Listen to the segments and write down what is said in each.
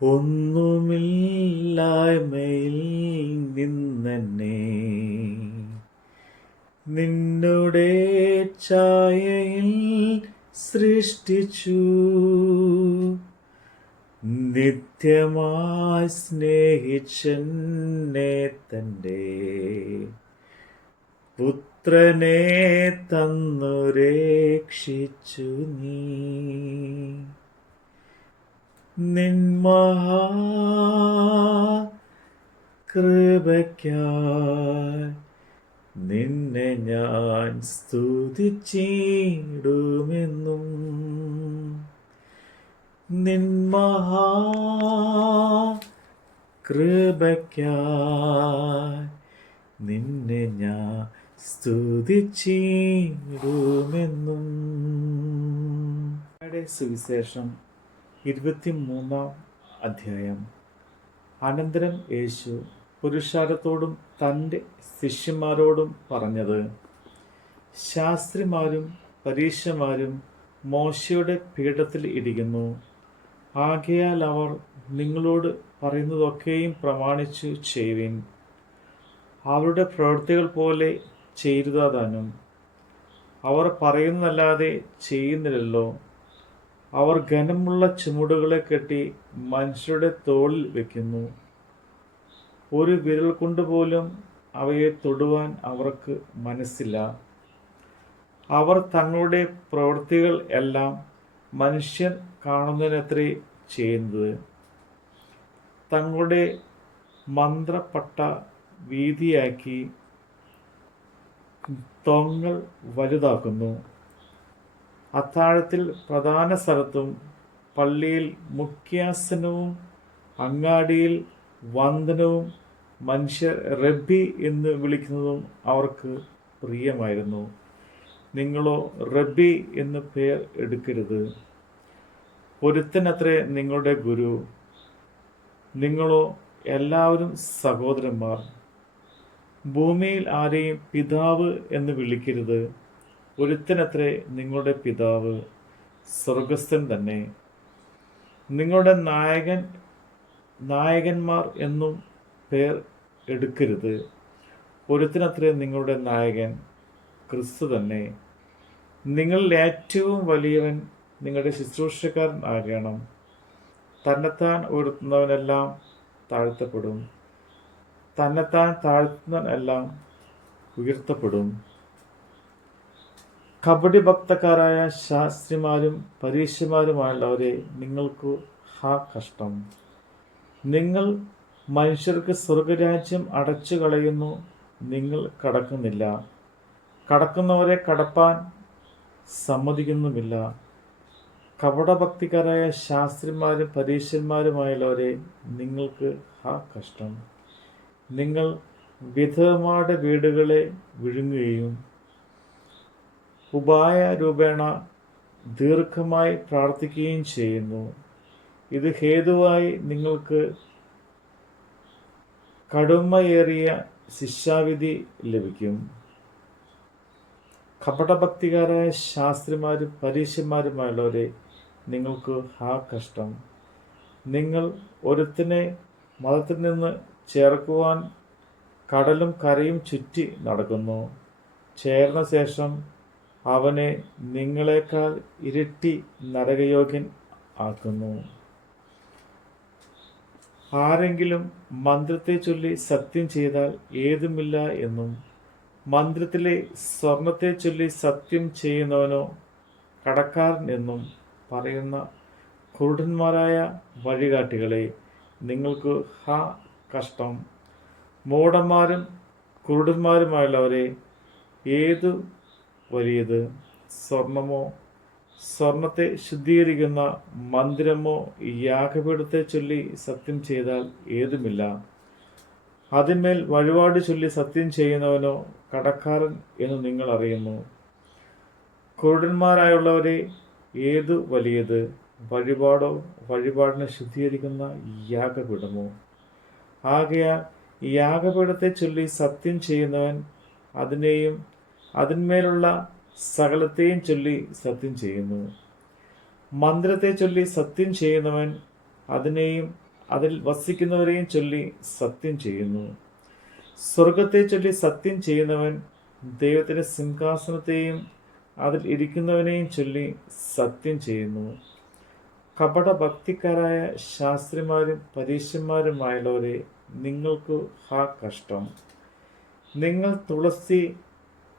ഒന്നുമില്ലായ്മയിൽ നിന്നെന്നെ നിന്നുടെ ഛായയിൽ സൃഷ്ടിച്ചു. നിത്യമായി സ്നേഹിച്ചെന്നെ തന്റെ പുത്രനെ തന്നു രക്ഷിച്ചു നീ. നിൻ മഹാകൃപയ്ക്കായി നിന്നെ ഞാൻ സ്തുതിച്ചിടുമെന്നും. നിൻ മഹാകൃപയ്ക്കായി നിന്നെ ഞാൻ സ്തുതിച്ചിടുമെന്നും. സുവിശേഷം 23 അധ്യായം. അനന്തരം യേശു പുരുഷാരത്തോടും തൻ്റെ ശിഷ്യന്മാരോടും പറഞ്ഞത്, ശാസ്ത്രിമാരും പരീശന്മാരും മോശയുടെ പീഠത്തിൽ ഇരിക്കുന്നു. ആകയാൽ അവർ നിങ്ങളോട് പറയുന്നതൊക്കെയും പ്രമാണിച്ചു ചെയ്യുവിൻ. അവരുടെ പ്രവൃത്തികൾ പോലെ ചെയ്തതാനും. അവർ പറയുന്നതല്ലാതെ ചെയ്യുന്നില്ലല്ലോ. അവർ ഘനമുള്ള ചുമടുകളെ കെട്ടി മനുഷ്യരുടെ തോളിൽ വയ്ക്കുന്നു. ഒരു വിരൽ കൊണ്ടുപോലും അവയെ തൊടുവാൻ അവർക്ക് മനസ്സില്ല. അവർ തങ്ങളുടെ പ്രവൃത്തികൾ എല്ലാം മനുഷ്യർ കാണുന്നതിനത്രേ ചെയ്യുന്നത്. തങ്ങളുടെ മന്ത്രപ്പട്ട വീതിയാക്കി തൊങ്ങൽ വലുതാക്കുന്നു. അത്താഴത്തിൽ പ്രധാന സ്ഥലത്തും പള്ളിയിൽ മുഖ്യാസനവും അങ്ങാടിയിൽ വന്ദനവും മനുഷ്യർ റബ്ബി എന്ന് വിളിക്കുന്നതും അവർക്ക് പ്രിയമായിരുന്നു. നിങ്ങളോ റബ്ബി എന്ന് പേർ എടുക്കരുത്. ഒരുത്തനത്രേ നിങ്ങളുടെ ഗുരു. നിങ്ങളോ എല്ലാവരും സഹോദരന്മാർ. ഭൂമിയിൽ ആരെയും പിതാവ് എന്ന് വിളിക്കരുത്. ഒരുത്തനത്രേ നിങ്ങളുടെ പിതാവ്, സ്വർഗസ്ഥൻ തന്നെ. നിങ്ങളുടെ നായകന്മാർ എന്നും പേർ എടുക്കരുത്. ഒരുത്തനത്രേ നിങ്ങളുടെ നായകൻ, ക്രിസ്തു തന്നെ. നിങ്ങളിൽ ഏറ്റവും വലിയവൻ നിങ്ങളുടെ ശുശ്രൂഷക്കാരൻ ആകണം. തന്നെത്താൻ ഉയർത്തുന്നവനെല്ലാം താഴ്ത്തപ്പെടും, തന്നെത്താൻ താഴ്ത്തുന്നവനെല്ലാം ഉയർത്തപ്പെടും. കപടി ഭക്തക്കാരായ ശാസ്ത്രിമാരും പരീശന്മാരുമായുള്ളവരെ, നിങ്ങൾക്ക് കഷ്ടം. നിങ്ങൾ മനുഷ്യർക്ക് സ്വർഗരാജ്യം അടച്ചു കളയുന്നു. നിങ്ങൾ കടക്കുന്നില്ല, കടക്കുന്നവരെ കടപ്പാൻ സമ്മതിക്കുന്നുമില്ല. കപടഭക്തിക്കാരായ ശാസ്ത്രിമാരും പരീശന്മാരുമായുള്ളവരെ, നിങ്ങൾക്ക് കഷ്ടം. നിങ്ങൾ വിധവമാരുടെ വീടുകളെ വിഴുങ്ങുകയും ഉപായ രൂപേണ ദീർഘമായി പ്രാർത്ഥിക്കുകയും ചെയ്യുന്നു. ഇത് ഹേതുവായി നിങ്ങൾക്ക് കടുമയേറിയ ശിക്ഷാവിധി ലഭിക്കും. കപടഭക്തിക്കാരായ ശാസ്ത്രിമാരും പരീശന്മാരുമായുള്ളവരെ, നിങ്ങൾക്ക് കഷ്ടം. നിങ്ങൾ ഒരുത്തനെ മതത്തിൽ നിന്ന് ചേർക്കുവാൻ കടലും കരയും ചുറ്റി നടക്കുന്നു. ചേർന്ന ശേഷം അവനെ നിങ്ങളെക്കാൾ ഇരട്ടി നരകയോഗ്യൻ ആക്കുന്നു. ആരെങ്കിലും മന്ത്രത്തെ ചൊല്ലി സത്യം ചെയ്താൽ ഏതുമില്ല എന്നും, മന്ത്രത്തിലെ സ്വർണത്തെ ചൊല്ലി സത്യം ചെയ്യുന്നവനോ കടക്കാരൻ എന്നും പറയുന്ന കുരുടന്മാരായ വഴികാട്ടികളെ, നിങ്ങൾക്ക് കഷ്ടം. മൂഢന്മാരും കുരുടന്മാരുമായുള്ളവരെ, ഏതു വലിയത്, സ്വർണമോ സ്വർണത്തെ ശുദ്ധീകരിക്കുന്ന മന്ദിരമോ യാഗപീഠത്തെ ചൊല്ലി സത്യം ചെയ്താൽ ഏതുമില്ല. അതിന്മേൽ വഴിപാട് ചൊല്ലി സത്യം ചെയ്യുന്നവനോ കടക്കാരൻ എന്ന് നിങ്ങൾ അറിയുന്നു. കുരുടന്മാരായുള്ളവരെ, ഏതു വലിയത്, വഴിപാടോ വഴിപാടിനെ ശുദ്ധീകരിക്കുന്ന യാഗപീഠമോ? ആകയാൽ യാഗപീഠത്തെ ചൊല്ലി സത്യം ചെയ്യുന്നവൻ അതിനെയും അതിന്മേലുള്ള സകലത്തെയും ചൊല്ലി സത്യം ചെയ്യുന്നു. മന്ദിരത്തെ ചൊല്ലി സത്യം ചെയ്യുന്നവൻ അതിനെയും അതിൽ വസിക്കുന്നവരെയും ചൊല്ലി സത്യം ചെയ്യുന്നു. സ്വർഗത്തെ ചൊല്ലി സത്യം ചെയ്യുന്നവൻ ദൈവത്തിൻ്റെ സിംഹാസനത്തെയും അതിൽ ഇരിക്കുന്നവനെയും ചൊല്ലി സത്യം ചെയ്യുന്നു. കപടഭക്തിക്കാരായ ശാസ്ത്രിമാരും പരീശന്മാരുമായുള്ളവരെ, നിങ്ങൾക്ക് ഹാ കഷ്ടം! നിങ്ങൾ തുളസി,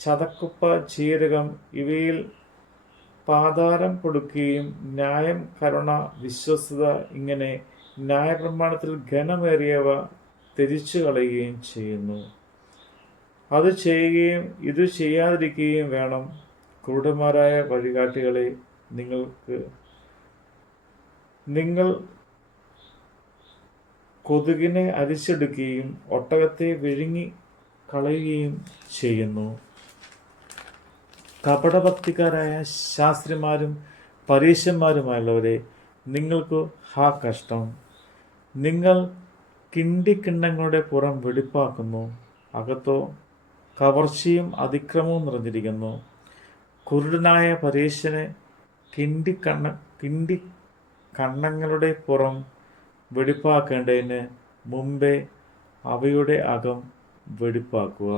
ചതക്കുപ്പ, ജീരകം ഇവയിൽ പാതാരം കൊടുക്കുകയും ന്യായം, കരുണ, വിശ്വസ്തത ഇങ്ങനെ ന്യായപ്രമാണത്തിൽ ഘനമേറിയവ ത്യജിച്ചു കളയുകയും ചെയ്യുന്നു. അത് ചെയ്യുകയും ഇത് ചെയ്യാതിരിക്കുകയും വേണം. ക്രൂരന്മാരായ വഴികാട്ടികളെ, നിങ്ങൾ കൊതുകിനെ അരിച്ചെടുക്കുകയും ഒട്ടകത്തെ വിഴുങ്ങി കളയുകയും ചെയ്യുന്നു. കപടഭക്തിക്കാരായ ശാസ്ത്രിമാരും പരീശന്മാരുമായുള്ളവരെ, നിങ്ങൾക്ക് ഹാ കഷ്ടം! നിങ്ങൾ കിണ്ടിക്കിണ്ണങ്ങളുടെ പുറം വെടിപ്പാക്കുന്നു, അകത്തോ കവർച്ചയും അതിക്രമവും നിറഞ്ഞിരിക്കുന്നു. കുരുടനായ പരീശന് കിണ്ടിക്കണ്ണങ്ങളുടെ പുറം വെടിപ്പാക്കേണ്ടതിന് മുമ്പേ അവയുടെ അകം വെടിപ്പാക്കുക.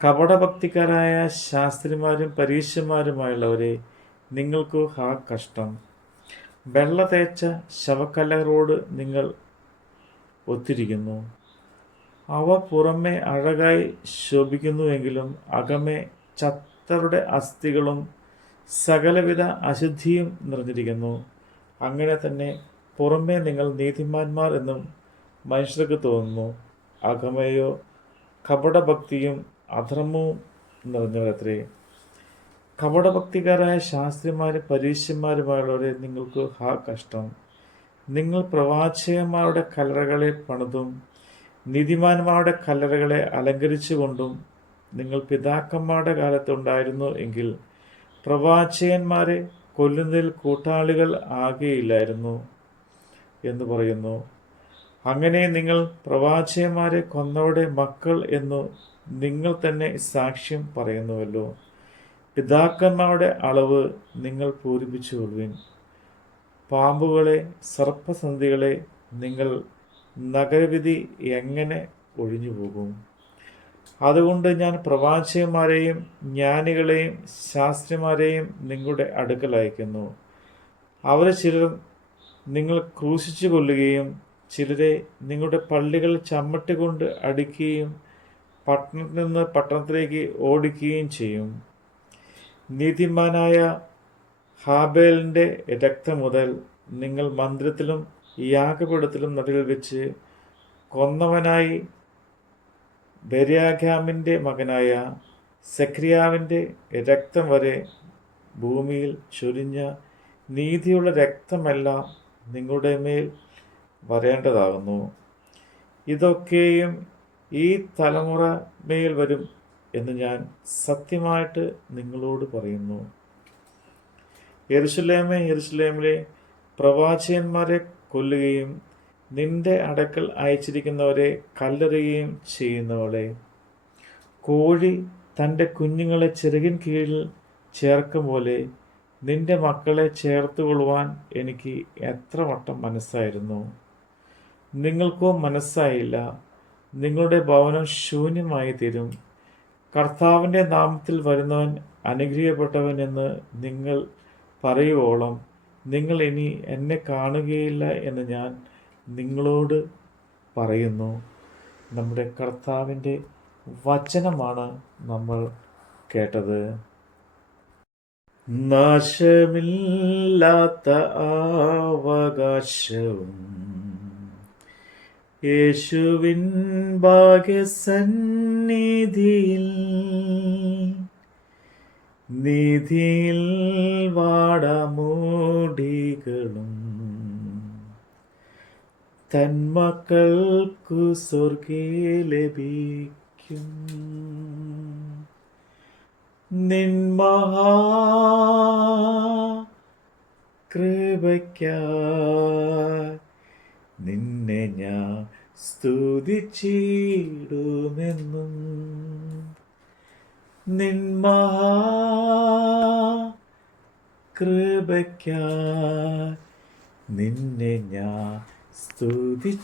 കപടഭക്തിക്കാരായ ശാസ്ത്രിമാരും പരീശന്മാരുമായുള്ളവരെ, നിങ്ങൾക്ക് ഹാ കഷ്ടം! വെള്ള തേച്ച ശവക്കല്ലകളോട് നിങ്ങൾ ഒത്തിരിക്കുന്നു. അവ പുറമെ അഴകായി ശോഭിക്കുന്നുവെങ്കിലും അകമേ ചത്തവരുടെ അസ്ഥികളും സകലവിധ അശുദ്ധിയും നിറഞ്ഞിരിക്കുന്നു. അങ്ങനെ തന്നെ പുറമേ നിങ്ങൾ നീതിമാന്മാർ എന്നും മനുഷ്യർക്ക് തോന്നുന്നു, അകമേയോ കപടഭക്തിയും അധർമ്മവും നിറഞ്ഞവരത്രേ. കപടഭക്തിക്കാരായ ശാസ്ത്രിമാരും പരീശന്മാരുമായുള്ളവരെ, നിങ്ങൾക്ക് ഹാ കഷ്ടം! നിങ്ങൾ പ്രവാചകന്മാരുടെ കല്ലറകളെ പണിതും നീതിമാന്മാരുടെ കല്ലറകളെ അലങ്കരിച്ചുകൊണ്ടും നിങ്ങൾ പിതാക്കന്മാരുടെ കാലത്തുണ്ടായിരുന്നു എങ്കിൽ പ്രവാചകന്മാരെ കൊല്ലുന്നതിൽ കൂട്ടാളികൾ ആകെയില്ലായിരുന്നു എന്ന് പറയുന്നു. അങ്ങനെ നിങ്ങൾ പ്രവാചകന്മാരെ കൊന്നവരുടെ മക്കൾ എന്നു നിങ്ങൾ തന്നെ സാക്ഷ്യം പറയുന്നുവല്ലോ. പിതാക്കന്മാരുടെ അളവ് നിങ്ങൾ പൂരിപ്പിച്ചുകൊള്ളുവിൻ. പാമ്പുകളെ, സർപ്പസന്ധികളെ, നിങ്ങൾ നഗരവിധി എങ്ങനെ ഒഴിഞ്ഞുപോകും? അതുകൊണ്ട് ഞാൻ പ്രവാചകന്മാരെയും ജ്ഞാനികളെയും ശാസ്ത്രിമാരെയും നിങ്ങളുടെ അടുക്കൽ അയക്കുന്നു. അവരെ ചിലർ നിങ്ങൾ ക്രൂശിച്ചു കൊല്ലുകയും ചിലരെ നിങ്ങളുടെ പള്ളികൾ ചമ്മട്ടി കൊണ്ട് അടിക്കുകയും പട്ടണത്തിൽ നിന്ന് പട്ടണത്തിലേക്ക് ഓടിക്കുകയും ചെയ്യും. നീതിമാനായ ഹാബേലിൻ്റെ രക്തം മുതൽ നിങ്ങൾ മന്ദിരത്തിലും യാഗപീഠത്തിലും നടുവിൽ വെച്ച് കൊന്നവനായി ബെര്യാഖാമിൻ്റെ മകനായ സെഖര്യാവിൻ്റെ രക്തം വരെ ഭൂമിയിൽ ചൊരിഞ്ഞ നീതിയുള്ള രക്തമെല്ലാം നിങ്ങളുടെ മേൽ വരേണ്ടതാകുന്നു. ഇതൊക്കെയും ഈ തലമുറ മേൽ വരും എന്ന് ഞാൻ സത്യമായിട്ട് നിങ്ങളോട് പറയുന്നു. യെരുശലേമേ, യെരുശലേമിലെ പ്രവാചകന്മാരെ കൊല്ലുകയും നിന്റെ അടുക്കൽ അയച്ചിരിക്കുന്നവരെ കല്ലെറിയുകയും ചെയ്യുന്നവളെ, കോഴി തൻ്റെ കുഞ്ഞുങ്ങളെ ചിറകിൻ കീഴിൽ ചേർക്കും പോലെ നിന്റെ മക്കളെ ചേർത്തുകൊള്ളുവാൻ എനിക്ക് എത്ര വട്ടം മനസ്സായിരുന്നു. നിങ്ങൾക്കോ മനസ്സായില്ല. നിങ്ങളുടെ ഭവനം ശൂന്യമായി തീരും. കർത്താവിൻ്റെ നാമത്തിൽ വരുന്നവൻ അനുഗ്രഹിക്കപ്പെട്ടവൻ എന്ന് നിങ്ങൾ പറയുവോളം നിങ്ങൾ ഇനി എന്നെ കാണുകയില്ല എന്ന് ഞാൻ നിങ്ങളോട് പറയുന്നു. നമ്മുടെ കർത്താവിൻ്റെ വചനമാണ് നമ്മൾ കേട്ടത്. നാശമില്ലാത്ത അവകാശവും യേശുവിൻ ഭാഗ്യസന്നിധിയിൽ നിധിയിൽ വാടമൂടികളും തന്മക്കൾക്കു സ്വർഗ്ഗേ ലഭിക്കും. നിൻ മഹാകൃപയ്ക്കായി നിന്നെ ഞാൻ സ്തുതിച്ചിടുമെന്നും. നിൻ കൃപയ്ക്കായി നിന്നെ ഞാൻ സ്തുതിച്ചിടുമെന്നും